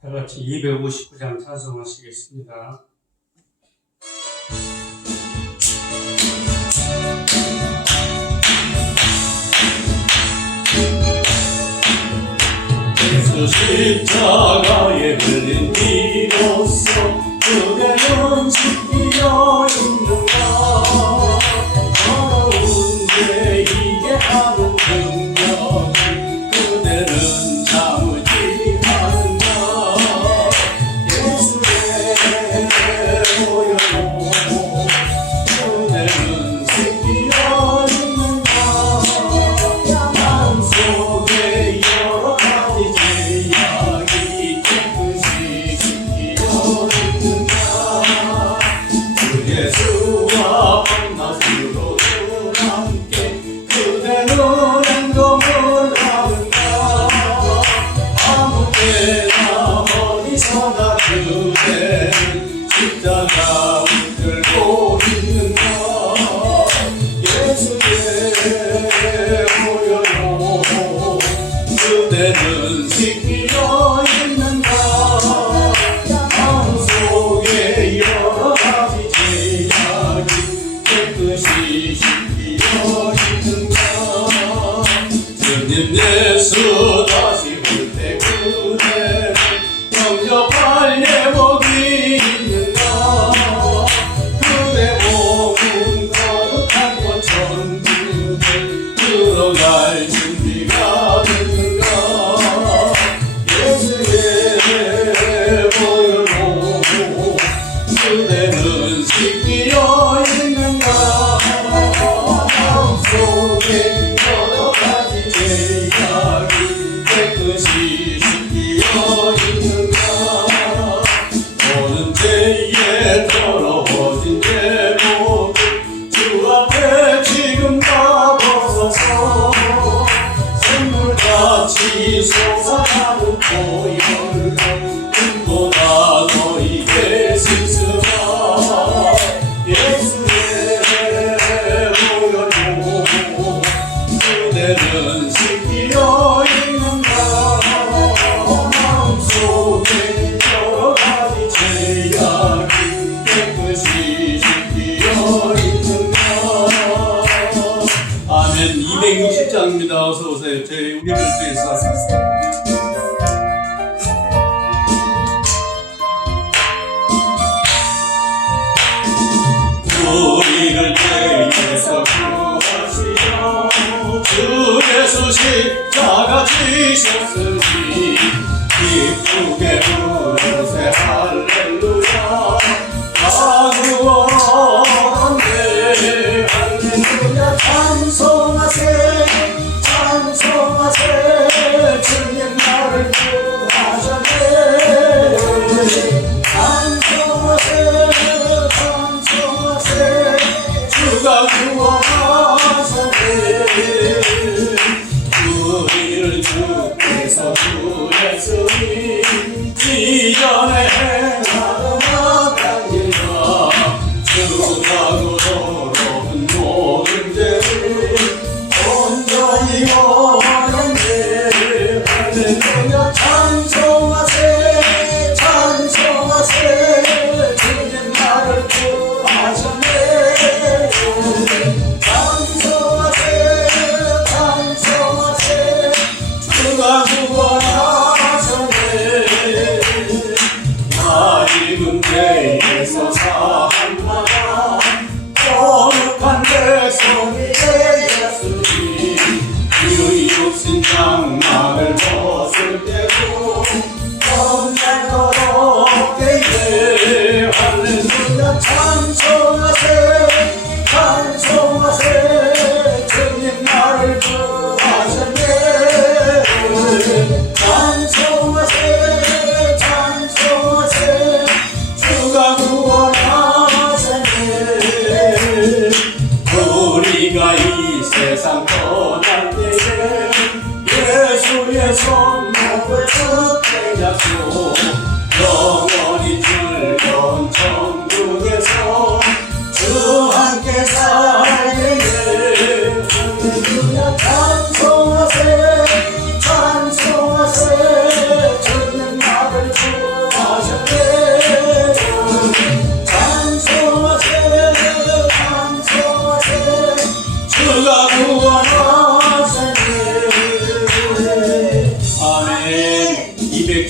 다 같이 259장 찬송하시겠습니다. 예수 십자가에 흘린 피로써 그대는 지키려 있는가. 더러운데 이게 하는 능력이 그대는 참으지 않는가. 예수의 보혈로 그대는 지키려 있는가. 마음속에 여러 가지 죄악이 깨끗이 지키려 있는가. 주 예수와 밤낮으로 함께 그대는 행동을 하는가. 아무 때나 어디서나 그대는 십자가 붙들고 있는가. 예수의 보혈로 그대는 지키려 있는가. 마음속에 여러 가지 죄악이 깨끗이 지키려 있는가. 주님 예수 다시 올 때 그대는 영접할 예복이 있는가. 그대 몸은 거룩한 곳 천국에 들어갈 준비가 됐는가. 예수의 보혈로 그대는 지키려 있는가. 마음속에 여러 가지 죄악이 깨끗이 지키려 있는가. 모든 죄에 더러워진 제목을 주 앞에 지금 다 벗어서 샘물같이 솟아나는 보혈로 눈보다 너희의 신스가. 예수의 보혈로 그대는 지키려 있는가. 마음속에 여러 가지 죄악이 깨끗이 지키려 있는가. 아멘. 260장입니다. 어서 오세요. 우리 별주에서 우리를 죄에서 구하시려 주 예수 십자가 지셨으니 기쁘게 부르세 할렐루야. 다 구원하네 할렐루야. 찬송하세 찬송하세 주님 나를 구하셨네. 찬송하세 찬송하세 주가 구원하셨네. 우리를 주께서 구했으니 이전에 행하던 악한 일과 주하고 더러운 모든 죄를 온전히 버렸네. 할렐루야. 찬송하세 찬송하세 주님 나를 구하셨네. 찬송하세 찬송하세 주가 구원하셨네. 낡은 죄에서 사함받아 거룩한 백성이 되었으니 그 육신 장막을 벗을 때도 언제 더럽게 해. 할렐루야. 찬송하세 찬송하세 주님 나를 구하셨네. 찬송하세 찬송하세 주가 구원하셨네. 우리가 이 세상 떠날 때에 예수의 손목을 붙게 잡고 영원히 즐거운 천국에서 주 함께 살게 돼. 할렐루야. 찬송하세 찬송하세 주님 나를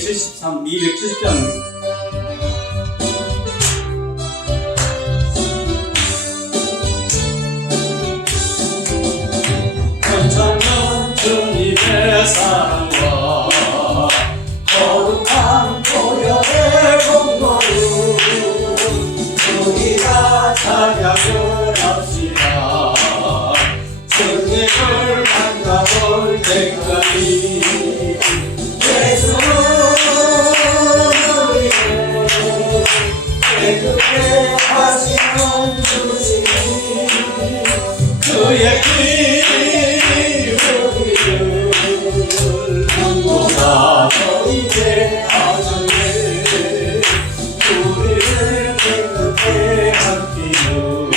270장. 천천년 주님의 사랑과 거룩한 보혈의 공로로 우리가 찬양을 합시다. 주님을 만나볼 때까지 예수는 우리를 깨끗게 하시는 주시니 그의 피 우리를 눈보다 더 이제 하셨네. 우리를 깨끗게 하기는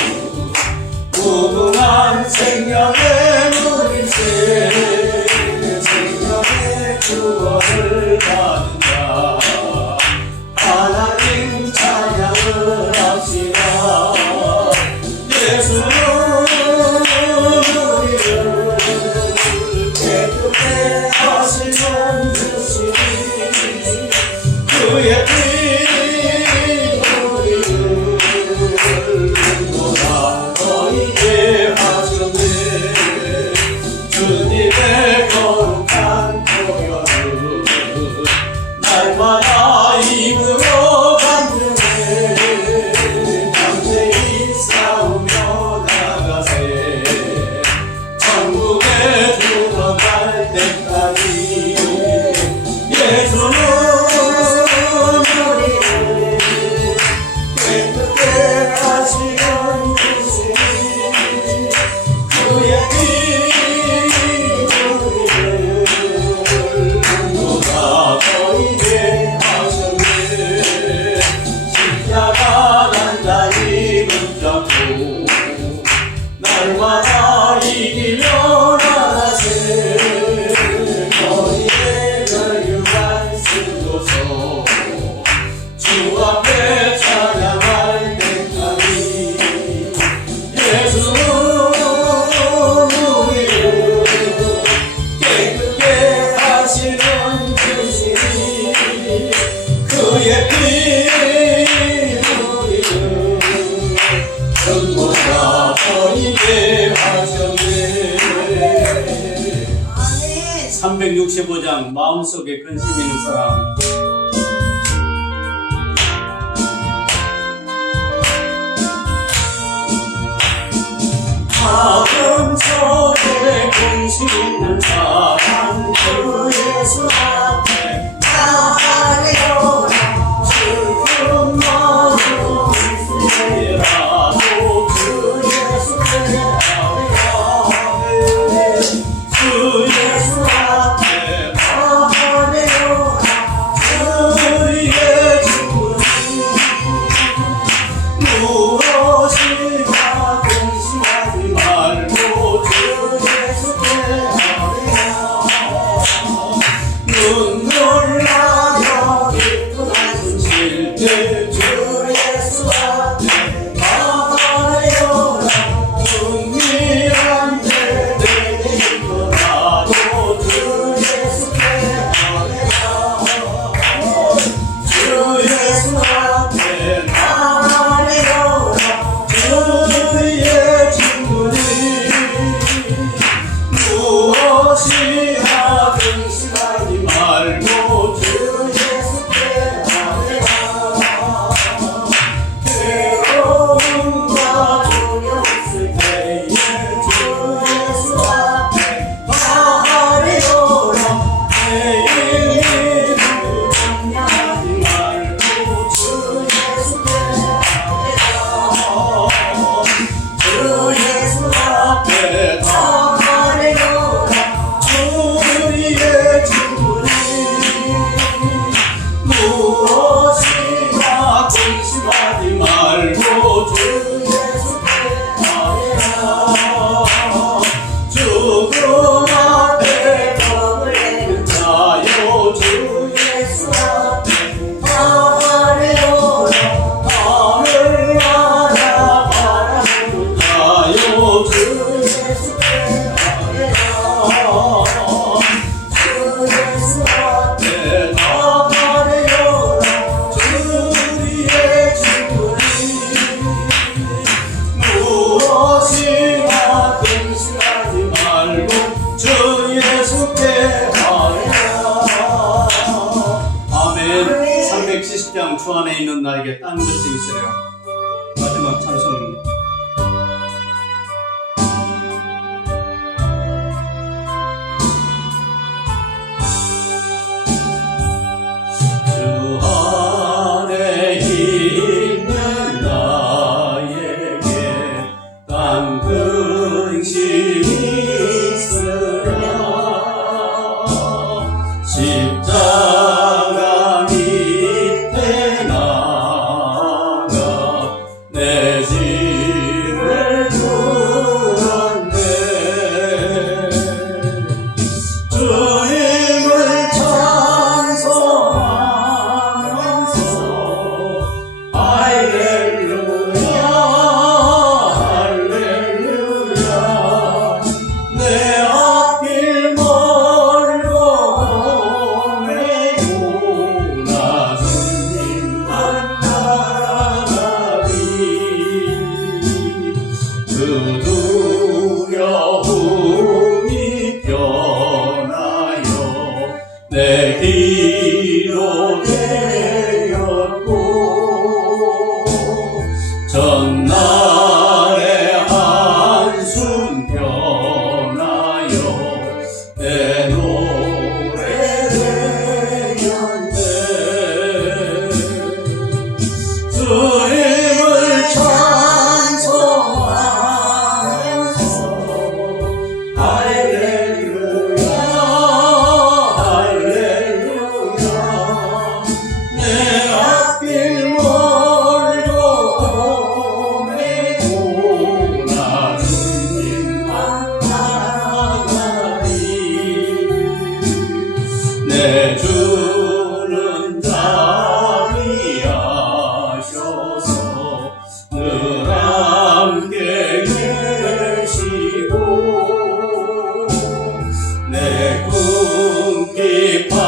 무궁한 생명의 물일세. 생명의 구원을 받은 자 하나님 찬양을 합시다. 예수는 우리를 깨끗게 하시는 주시니 그의 피 우리를 눈보다 더 이게 하셨네. 주님의 거룩한 보혈을 날마다 입으로 간증해. 담대히 싸우며 나가세. 천국에 들어갈 때까지 예수는 우리를 깨끗게 하시는 주시니 그의 피 우리를 눈보다 더 이게 하셨네. 십자가 단단히 붙잡고 날마다 이기며 나가세. 거리에 혈육안 쓰고서 주 앞에 찬양할 때까지 예수는 우리를 깨끗게 하시는 주시니 그의 피 우리를 전보다 더 이게 하셨네. 365장. 마음속에 근심 있는 사람. 마음 속에 근심 있는 사람 그 예수 앞에 나아가리오라 슬픈 마음 있으리라도 그 예수의 앞에 주 예수 앞에 나아가리오라 우리의 주님 무엇이나 근심하지 말고 주 예수께 눈물 나며 기쁜 한숨 쉴때 주 예수 앞에 나아가리오라. 은밀한 데 내게 있더라도 주 예수께 주 예수 앞에 나아가리오라 주의 친구니 무엇이나 근심하지 말고 주 예수께 괴로움과 두려움 있을 때에 주 예수 앞에 나아가리오라 매일 찬양하지 말고 주 예수께 주 예수 앞에 나아가리오라 우리의 친구니 무엇이나 근심하지 말고 주 죽음 앞에 법을 내는 자요 주 예수 앞에 나아가리오라 하늘 나라 바라보는 자요 주 예수께 주 예수 앞에 나가 170장 주 안에 있는 나에게 딴 것이 있으려. 마지막 찬송입니다. 주 안에 있는 나에게 딴 근심이 있으랴. 십자가 밑에 나가 내 짐을 풀었네. 주님을 찬송하면서 할렐루야 할렐루야. 내 앞길 멀고 오매고 나 주님만 따라가리. 그 두려움이 변하여 내 길로 되었고 전날의 한숨 변하여 내 노래 되었네. 주님을 찬송하면서 할렐루야 할렐루야. 내 앞길 멀고 오매고 나 주님만 따라가리. 내 주는 자비하셔서 늘 함께 계시고 내 꿈기 파물하시고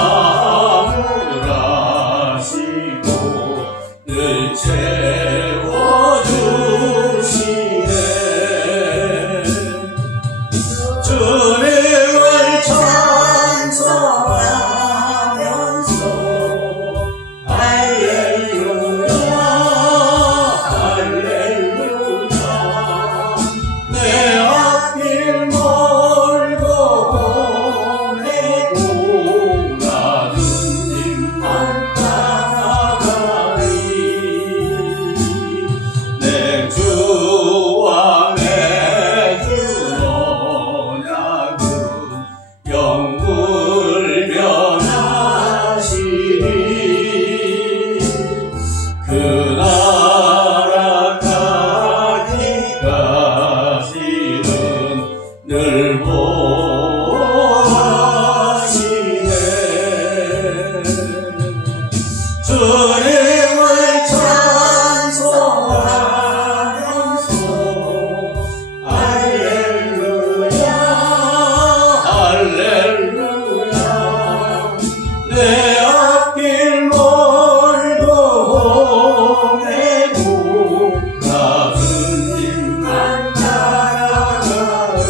늘 채워주시네. 주님을 찬송하면서 할렐루야 할렐루야. 내 앞길 멀고 오매고 나 주님만 따라가리. 내 주와 맺은 언약은 영물 변하시니 그 나라 가기까지는 늘 보호하시네. 주님을 찬송하면서 할렐루야 할렐루야. 내 앞길 멀고 오매고 나 주님만 따라가리.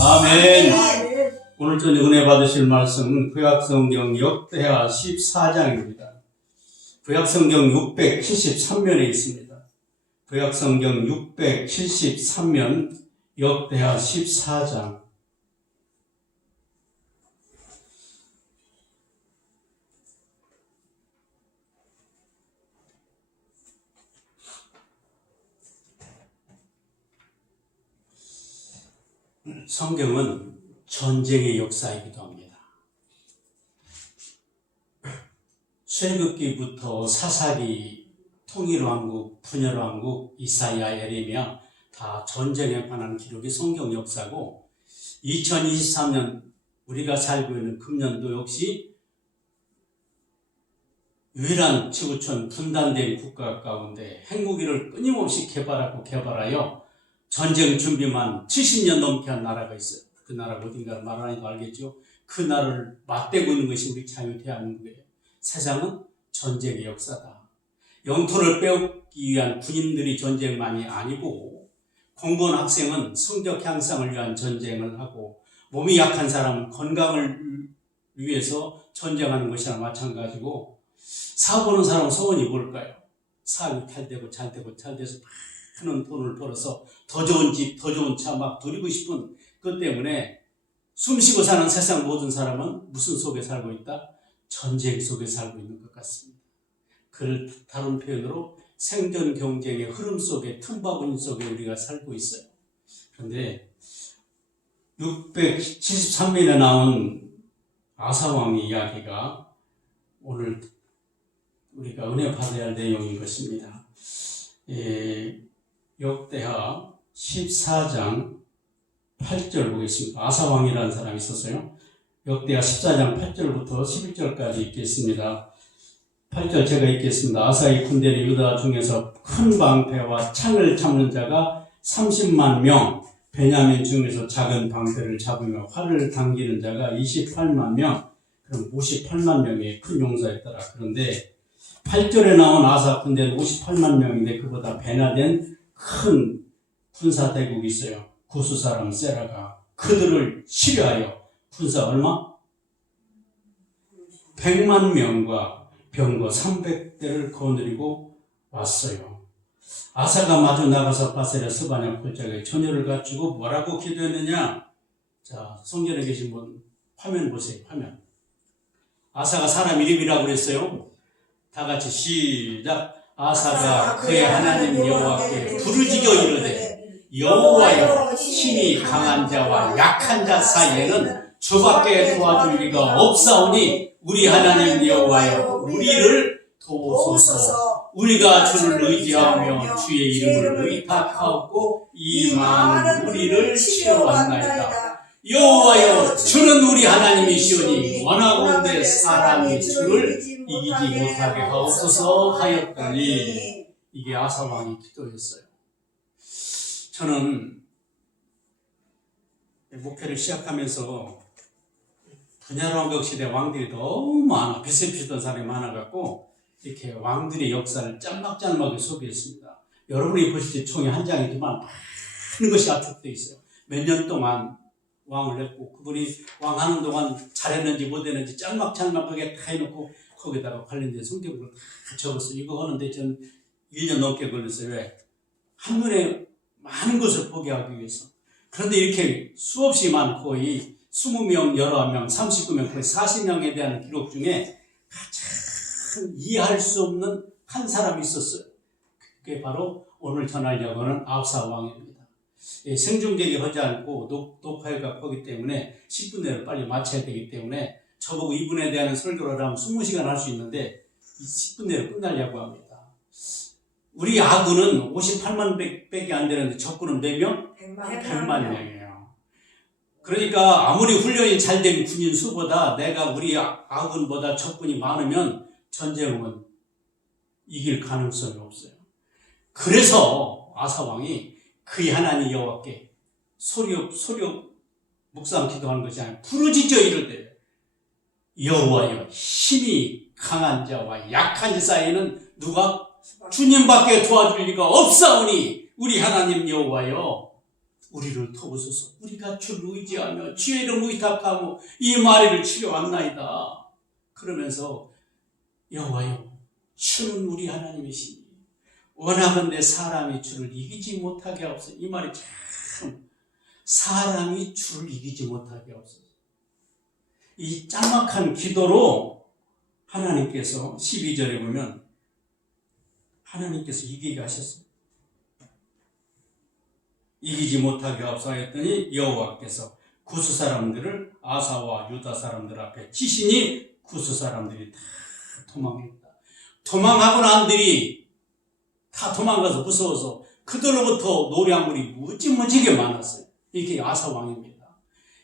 아멘. 오늘 저녁 은혜 받으실 말씀은 구약성경 역대하 14장입니다. 구약성경 673면에 있습니다. 구약성경 673면 역대하 14장. 성경은 전쟁의 역사이기도 합니다. 출애굽기부터 사사기, 통일왕국, 분열왕국, 이사야, 예레미야 다 전쟁에 관한 기록이 성경 역사고 2023년 우리가 살고 있는 금년도 역시 유일한 지구촌 분단된 국가 가운데 핵무기를 끊임없이 개발하여 전쟁 준비만 70년 넘게 한 나라가 있어요. 그 나라 어딘가를 말하니까 알겠죠? 그 나라를 맞대고 있는 것이 우리 자유 대한민국이에요. 세상은 전쟁의 역사다. 영토를 빼앗기 위한 군인들이 전쟁만이 아니고 공부한 학생은 성적 향상을 위한 전쟁을 하고 몸이 약한 사람은 건강을 위해서 전쟁하는 것이나 마찬가지고 사보는 사람 소원이 뭘까요? 사업이 잘 돼서 많은 돈을 벌어서 더 좋은 집, 더 좋은 차 막 누리고 싶은 것 때문에 숨쉬고 사는 세상 모든 사람은 무슨 속에 살고 있다? 전쟁 속에 살고 있는 것 같습니다. 그를 다른 표현으로 생존 경쟁의 흐름 속에, 틈바구니 속에 우리가 살고 있어요. 그런데 673년에 나온 아사왕의 이야기가 오늘 우리가 은혜 받아야 할 내용인 것입니다. 역대하 14장 8절 보겠습니다. 아사왕이라는 사람이 있었어요. 역대하 14장 8절부터 11절까지 읽겠습니다. 8절 제가 읽겠습니다. 아사의 군대는 유다 중에서 큰 방패와 창을 잡는 자가 30만 명, 베냐민 중에서 작은 방패를 잡으며 활을 당기는 자가 28만 명, 그럼 58만 명의 큰 용사였더라. 그런데 8절에 나온 아사 군대는 58만 명인데 그보다 배나 된 큰 군사 대국이 있어요. 구스 사람 세라가 그들을 치료하여 군사 얼마? 100만 명과 병거 300대를 거느리고 왔어요. 아사가 마주 나가서 바세라 스바냐 폴짝에 처녀를 갖추고 뭐라고 기도했느냐? 자, 성전에 계신 분 화면 보세요. 화면. 아사가 사람 이름이라고 그랬어요. 다 같이 시작. 아사가 그의 하나님 여호와께 부르짖어 이르되 여호와여, 힘이 강한 자와 약한 자 사이에는 주밖에 도와줄 리가 없사오니 우리 하나님 여호와여, 우리를 도우소서. 우리가 주를 의지하며 주의 이름을 의탁하고 이 많은 우리를 치러왔나이다. 여호와여, 주는 우리 하나님이시오니 원하건대 사람이 주를 이기지 못하게 하옵소서 하였더니, 이게 아사왕의 기도였어요. 저는 목회를 시작하면서 분야왕국 시대 왕들이 너무 많아, 비슷비슷한 사람이 많아갖고 이렇게 왕들의 역사를 짤막짤막하게 소개했습니다. 여러분이 보실 때 총이 한 장이지만 많은 것이 압축되어 있어요. 몇 년 동안 왕을 했고 그분이 왕하는 동안 잘했는지 못했는지 짤막짤막하게 다 해놓고 거기다가 관련된 성경을 다 적었어요. 이거 하는데 전 1년 넘게 걸렸어요. 왜? 한눈에 많은 것을 보게 하기 위해서. 그런데 이렇게 수없이 많고 이 20명, 11명, 39명, 거의 40명에 대한 기록 중에 가장 이해할 수 없는 한 사람이 있었어요. 그게 바로 오늘 전하려고 하는 아사 왕입니다. 생중계기 하지 않고 녹화가 거기 때문에 10분 내로 빨리 마쳐야 되기 때문에 저보고 이분에 대한 설교를 하면 20시간 할 수 있는데 10분 내로 끝나려고 합니다. 우리 아군은 58만 밖에 안 되는데 적군은 몇 명? 100만 명이에요. 그러니까 아무리 훈련이 잘 된 군인 수보다 내가 우리 아군보다 적군이 많으면 전쟁은 이길 가능성이 없어요. 그래서 아사왕이 그의 하나님 여호와께 소리업 묵상 기도하는 것이 아니라 부르짖어 이르되 여호와여, 힘이 강한 자와 약한 자 사이에는 누가? 주님밖에 도와줄 리가 없사오니 우리 하나님 여호와여, 우리를 도우소서. 우리가 주를 의지하며 주의 이름을 의탁하고 이 마리를 치료왔나이다. 그러면서 여호와여, 주는 우리 하나님이시니 원하건대 사람이 주를 이기지 못하게 하옵소서. 이 말이 참, 사람이 주를 이기지 못하게 하옵소서. 이 짤막한 기도로 하나님께서 12절에 보면 하나님께서 이기게 하셨어요. 이기지 못하게 하옵소서 했더니 여호와께서 구스 사람들을 아사와 유다 사람들 앞에 치시니 구스 사람들이 다 도망했다. 도망하고 난들이 다 도망가서 무서워서 그들로부터 노량물이 무지무지게 많았어요. 이게 아사왕입니다.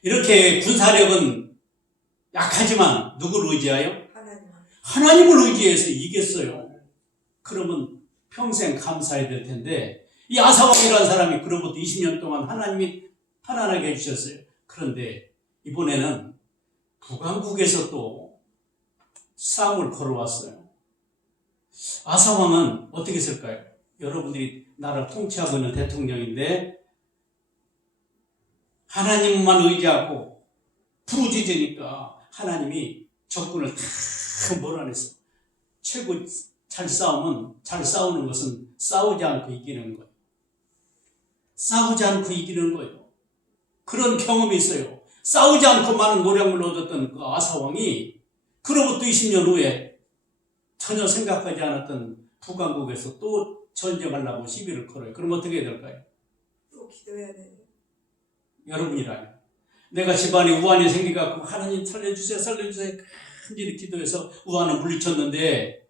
이렇게 군사력은 약하지만 누구를 의지하여? 하나님을 의지해서 이겼어요. 그러면 평생 감사해야 될 텐데 이 아사왕이라는 사람이 그로부터 20년 동안 하나님이 편안하게 해주셨어요. 그런데 이번에는 북왕국에서 또 싸움을 걸어왔어요. 아사왕은 어떻게 했을까요? 여러분들이 나라를 통치하고 있는 대통령인데 하나님만 의지하고 부르짖으니까 하나님이 적군을 다 몰아냈어. 최고 잘 싸우는 것은 싸우지 않고 이기는 거예요. 싸우지 않고 이기는 거예요. 그런 경험이 있어요. 싸우지 않고 많은 노량을 얻었던 그 아사왕이 그로부터 20년 후에 전혀 생각하지 않았던 북왕국에서 또 전쟁하려고 시비를 걸어요. 그럼 어떻게 해야 될까요? 또 기도해야 돼요. 여러분이라면 내가 집안에 우환이 생겨갖고 하나님 살려주세요 간절히 기도해서 우환을 물리쳤는데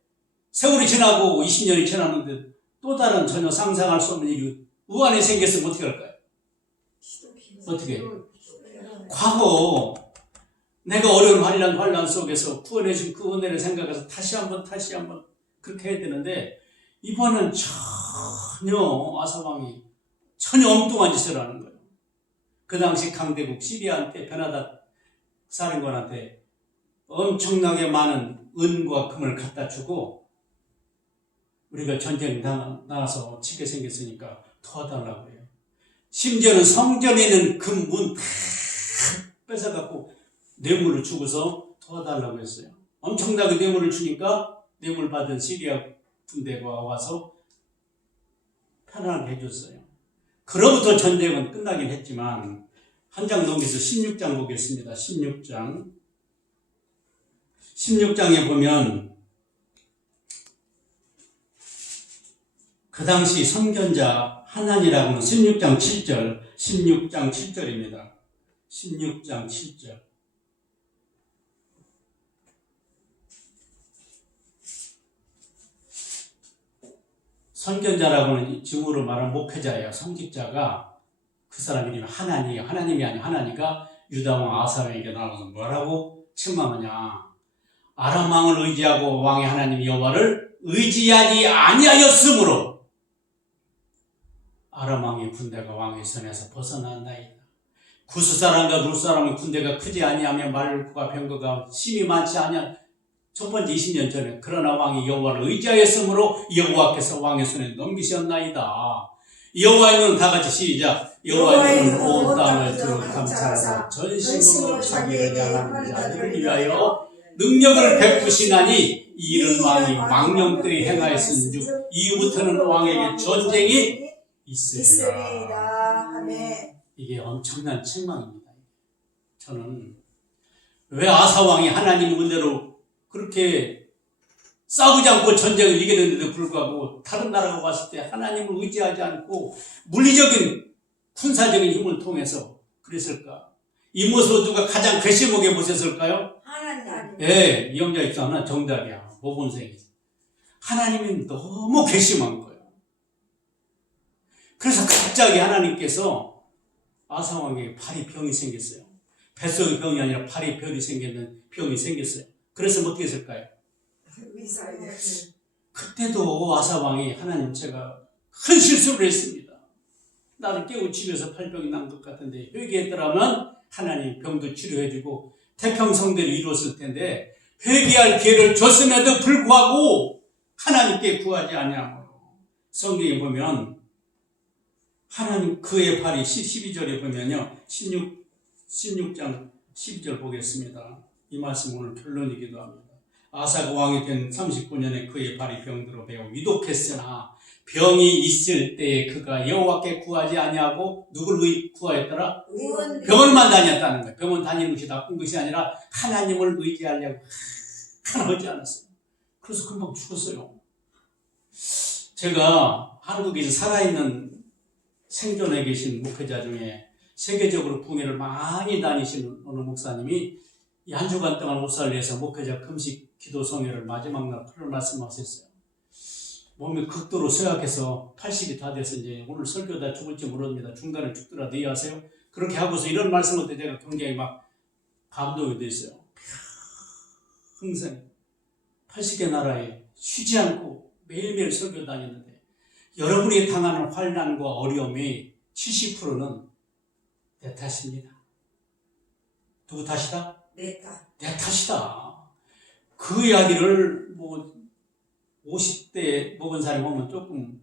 세월이 지나고 20년이 지났는데 또 다른 전혀 상상할 수 없는 일이 우환이 생겼으면 어떻게 할까요? 어떻게 해요? 과거 내가 어려운 환란 속에서 구원해준 그 은혜를 생각해서 다시 한번 그렇게 해야 되는데 이번은 전혀 아사왕이 전혀 엉뚱한 짓을 하는 거예요. 그 당시 강대국 시리아한테 베나다 사령관한테 엄청나게 많은 은과 금을 갖다 주고 우리가 전쟁 나가서 치게 생겼으니까 도와달라고 해요. 심지어는 성전에 있는 금문 다 뺏어갖고 뇌물을 주고서 도와달라고 했어요. 엄청나게 뇌물을 주니까 뇌물 받은 시리아 군대가 와서 편안하게 해줬어요. 그로부터 전쟁은 끝나긴 했지만 한 장 넘겨서 16장 보겠습니다. 16장에 보면 그 당시 선견자 하나니라고는 16장 7절입니다. 16장 7절. 선견자라고는 지금으로 말하는 목회자예요. 성직자가 그 사람 이름이 하나니예요. 하나님이 아니라 하나니가 유다왕 아사왕에게 나와서 뭐라고 책망하냐. 아람 왕을 의지하고 왕의 하나님 여호와를 의지하지 아니하였으므로 아람 왕의 군대가 왕의 손에서 벗어난다이다. 구스 사람과 룻 사람의 군대가 크지 아니하며 말과 병거가 심이 많지 아니한 첫 번째 20년 전에 그러나 왕이 여호와를 의지하였으므로 여호와께서 왕의 손에 넘기셨나이다. 여호와의 다 같이 시작. 여호와의 눈은 온 땅을 두루 감찰하사 전심으로 자기를 향하는 자들을 위하여 능력을 베푸시나니 이른 왕이 망령되이 행하였은즉 이후부터는 왕에게 전쟁이 있으리라. 이게 엄청난 책망입니다. 저는 왜 아사왕이 하나님 은혜로 그렇게 싸우지 않고 전쟁을 이겼는데도 불구하고 다른 나라가 왔을 때 하나님을 의지하지 않고 물리적인 군사적인 힘을 통해서 그랬을까? 이 모습을 누가 가장 괘씸하게 보셨을까요? 하나님. 예, 이영자 입사는 정답이야. 모범생이지. 하나님이 너무 괘씸한 거예요. 그래서 갑자기 하나님께서 아사왕에게 팔이 병이 생겼어요. 뱃속에 병이 아니라 팔에 병이 생겼어요. 그래서 어떻게 했을까요? 그때도 아사왕이 하나님 제가 큰 실수를 했습니다. 나를 깨우치면서 팔병이 난 것 같은데 회개했더라면 하나님 병도 치료해주고 태평성대를 이루었을 텐데 회개할 기회를 줬음에도 불구하고 하나님께 구하지 아니하므로 성경에 보면 하나님 그의 팔이 12절에 보면요 16장 12절 보겠습니다. 이 말씀 오늘 결론이기도 합니다. 아사가 왕이 된 39년에 그의 발이 병들어 매우 위독했으나 병이 있을 때에 그가 여호와께 구하지 아니하고 누구를 구하였더라? 병원만 다녔다는 거예요. 병원 다니는 것이 나쁜 것이 아니라 하나님을 의지하려고 하나 하지 않았어요. 그래서 금방 죽었어요. 제가 한국에서 살아있는 생존해 계신 목회자 중에 세계적으로 국외를 많이 다니시는 어느 목사님이 이 한 주간 동안 옷살리에서 목회자 금식 기도 성회를 마지막 날 그런 말씀하셨어요. 몸이 극도로 쇠약해서 80이 다 돼서 이제 오늘 설교다 죽을지 모릅니다. 중간에 죽더라도 이해하세요. 그렇게 하고서 이런 말씀을 때 제가 굉장히 막 감동이 됐어요. 평생 80개 나라에 쉬지 않고 매일매일 설교 다녔는데 여러분이 당하는 환난과 어려움의 70%는 내 탓입니다. 누구 탓이다? 내 탓이다. 그 이야기를 50대 먹은 사람이 보면 조금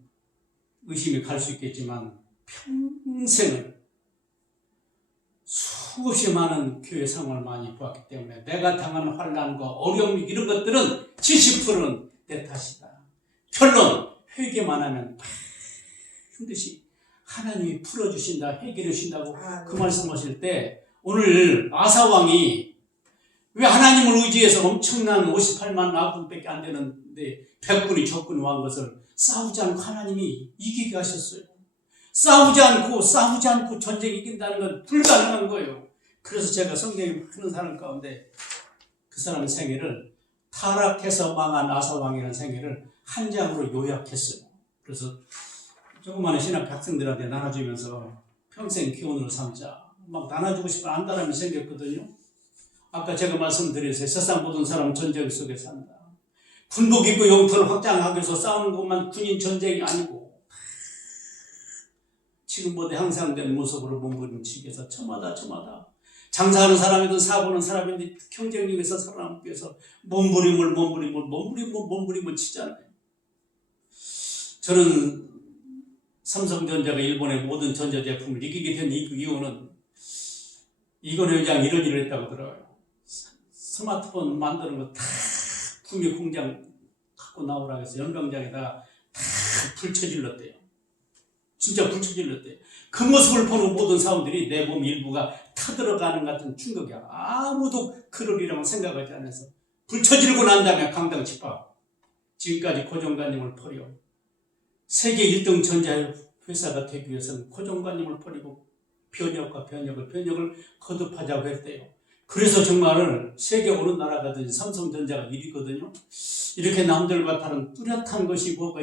의심이 갈 수 있겠지만 평생을 수없이 많은 교회 상황을 많이 보았기 때문에 내가 당하는 환난과 어려움 이런 것들은 70%는 내 탓이다. 결론, 회개만 하면 반드시 하나님이 풀어주신다, 해결해 주신다고 그 말씀하실 때 오늘 아사왕이 왜 하나님을 의지해서 엄청난 58만 아군밖에 안 되는데 100군이 적군이 왕 것을 싸우지 않고 하나님이 이기게 하셨어요. 싸우지 않고 전쟁이 이긴다는 건 불가능한 거예요. 그래서 제가 성경에 하는 사람 가운데 그 사람의 생애를 타락해서 망한 아사왕이라는 생애를 한 장으로 요약했어요. 그래서 조그마한 신학 학생들한테 나눠주면서 평생 기원으로 삼자. 막 나눠주고 싶은 안다람이 생겼거든요. 아까 제가 말씀드렸어요. 세상 모든 사람은 전쟁 속에 산다. 군복 입고 영토를 확장하기 위해서 싸우는 것만 군인 전쟁이 아니고 지금보다 향상된 모습으로 몸부림치기해서 처마다 장사하는 사람이든 사고는 사람인데 경쟁력에서 살아남기 위해서 몸부림을 치잖아요. 저는 삼성전자가 일본의 모든 전자제품을 이기게 된 이유는 이건희 회장 이런 일을 했다고 들어요. 스마트폰 만드는 거 다 구미 공장 갖고 나오라고 해서 연병장에다 다 불쳐질렀대요. 진짜 불쳐질렀대요. 그 모습을 보는 모든 사람들이 내 몸 일부가 타들어가는 같은 충격이야. 아무도 그러리라고 생각하지 않아서 불쳐지르고 난 다음에 강당 집합. 지금까지 고정관념을 버려 세계 1등 전자회사가 되기 위해서는 고정관념을 버리고 변혁을 거듭하자고 했대요. 그래서 정말 세계 어느 나라 가든 삼성전자가 1위거든요. 이렇게 남들과 다른 뚜렷한 것이 뭐가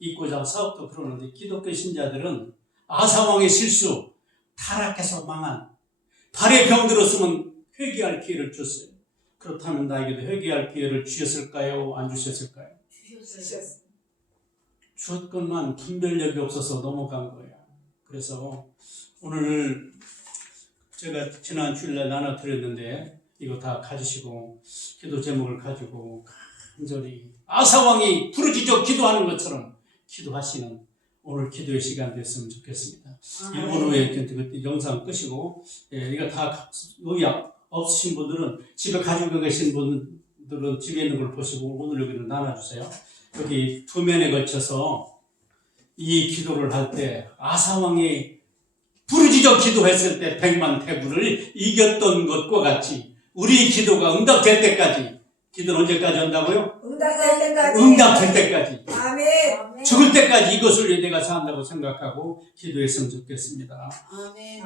있고자 사업도 그러는데 기독교 신자들은 아사왕의 실수, 타락해서 망한 발에 병들었으면 회개할 기회를 줬어요. 그렇다면 나에게도 회개할 기회를 주셨을까요? 안 주셨을까요? 주셨어요. 주었건만 분별력이 없어서 넘어간 거야. 그래서 오늘 제가 지난 주일날 나눠드렸는데 이거 다 가지시고 기도 제목을 가지고 간절히 아사왕이 부르짖어 기도하는 것처럼 기도하시는 오늘 기도의 시간 됐으면 좋겠습니다. 1분 후에 영상 끄시고 이거 다 여기 없으신 분들은 집에 가지고 계신 분들은 집에 있는 걸 보시고 오늘 여기를 나눠주세요. 여기 두 면에 걸쳐서 이 기도를 할 때 아사왕이 부르짖어 기도했을 때 100만 태군을 이겼던 것과 같이 우리 기도가 응답될 때까지 기도는 언제까지 한다고요? 응답될 때까지 아멘. 죽을 때까지 이것을 위해 내가 산다고 생각하고 기도했으면 좋겠습니다. 아멘.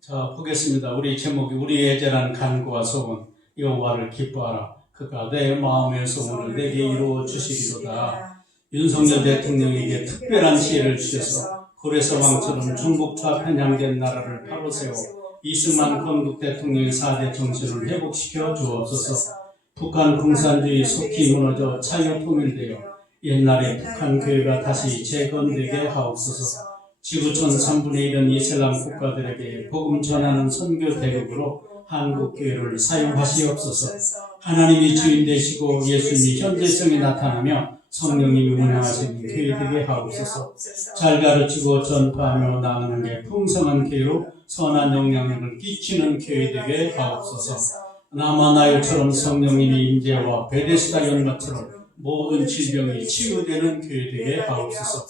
자 보겠습니다. 우리 제목이 우리의 애절한 간구와 소원 여호와를 기뻐하라. 그가 내 마음의 소원을 내게 이루어 주시리로다. 윤석열 대통령에게 특별한 지혜를 주셔서 고레서 왕처럼 중국과 편향된 나라를 바로 세워 이승만 건국 대통령의 4대 정신을 회복시켜 주옵소서. 북한 공산주의 속히 무너져 자유 통일되어 옛날의 북한 교회가 다시 재건되게 하옵소서. 지구촌 3분의 1은 이슬람 국가들에게 복음 전하는 선교 대국으로 한국 교회를 사용하시옵소서. 하나님이 주인 되시고 예수님이 현재성이 나타나며 성령님이 운행하시는 교회 되게 하옵소서. 잘 가르치고 전파하며 나가는 게 풍성한 교회로 선한 영향력을 끼치는 교회 되게 하옵소서. 나마나요처럼 성령님이 임재와 베데스다 연마처럼 모든 질병이 치유되는 교회 되게 하옵소서.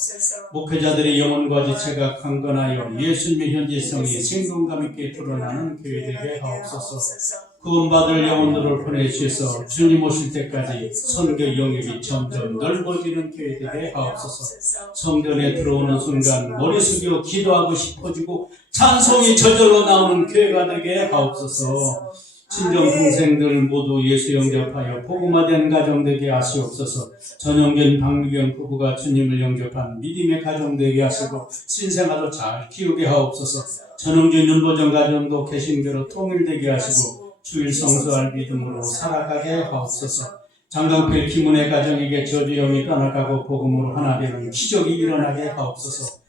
목회자들의 영혼과 지체가 강건하여 예수님의 현재성이 생동감 있게 드러나는 교회 되게 하옵소서. 구원받을 영혼들을 보내주셔서 주님 오실 때까지 선교 영역이 점점 넓어지는 교회 되게 하옵소서. 성전에 들어오는 순간 머리 숙여 기도하고 싶어지고 찬송이 저절로 나오는 교회가 되게 하옵소서. 친정 동생들 모두 예수 영접하여 복음화된 가정 되게 하시옵소서. 전영균 박미경 부부가 주님을 영접한 믿음의 가정 되게 하시고 신생아도 잘 키우게 하옵소서. 전영균 윤보정 가정도 개신교로 통일되게 하시고 주일 성수할 믿음으로 살아가게 하옵소서. 장강필 김은혜 가정에게 저주염이 떠나가고 복음으로 하나 되는 기적이 일어나게 하옵소서.